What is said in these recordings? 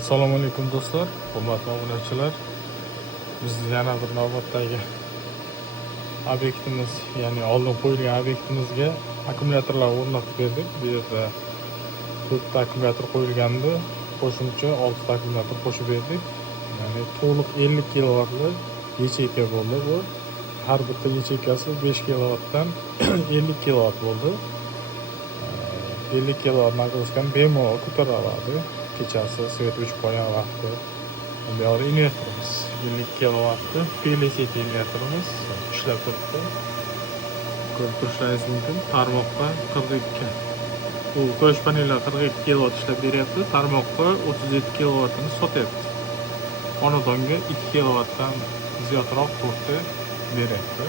Assalomu alaykum do'stlar, hurmatli obunachilar. Biz yana bir navbatdagi obyektimiz, ya'ni oldin qo'yilgan obyektimizga akkumulyatorlar o'rnatib berdik. Bu yerda 4 ta akkumulyator qo'yilgandi. Qo'shimcha 6 ta akkumulyator qo'shib berdik. Ya'ni to'liq 50 kilovatli yecheyka bo'ldi bu. Har bitta yecheykasi 5 kilovatdan 50 kilovat bo'ldi. 50 kilovat nagruzkani bemalol ko'tara oladi. Kechasi svet o'chib qolgan vaqtda. Bu yerda invertorimiz 50 kilovatli PLCT invertorimiz ishlab turibdi. Ko'rib turishlaringiz mumkin. Tarmoqqa 42. Bu quyosh panellari 42 kilovat ishlab beryapti. Tarmoqqa 37 kilovatini sotyapti. Xonadonga 2 kilovatdan ziyodroq to'rtta beryapti.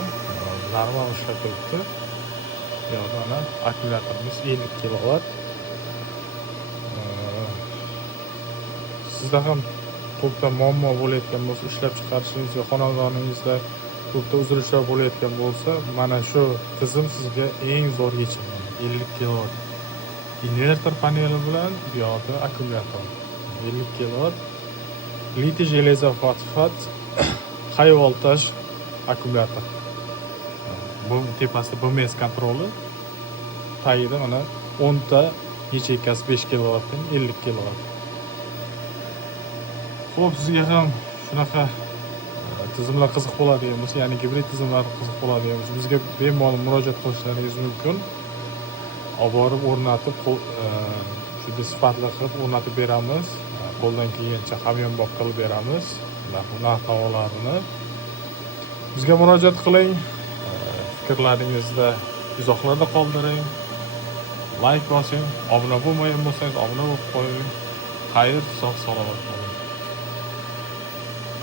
Normal ishlab turibdi. Bu yerda mana akkumulyatorimiz 50 kilovat. Sizda ham to'pda muammo bo'layotgan bo'lsa, ishlab chiqarishingizga, xonadoningizda to'pda uzilishlar bo'layotgan bo'lsa, mana shu tizim sizga eng zo'r yechim. 50 kilovat invertor paneli bilan bu yerda akkumulyator. 50 kilovat litin железофосфат high voltage akkumulyator. Bu tepasida BMS kontroli. Tagida mana 10 ta yecheykasi 5 kilovatdan 50 kilovat. Xo'p, sizga ham shunaqa tizimlar qiziq bo'ladigan bo'lsa, ya'ni gibrid tizimlar qiziq bo'ladigan bo'lsa, bizga bemalol murojaat qilishlaringiz mumkin. Olib borib o'rnatib, juda sifatli qilib o'rnatib beramiz. Qo'ldan kelgancha hamyonbop qilib beramiz. Narx-navolarini bizga murojaat qiling. Fikrlaringizda izohlarda qoldiring. Like bosing, obuna bo'lmagan bo'lsangiz obuna bo'lib qo'ying. Xayr, sog' salomat bo'ling.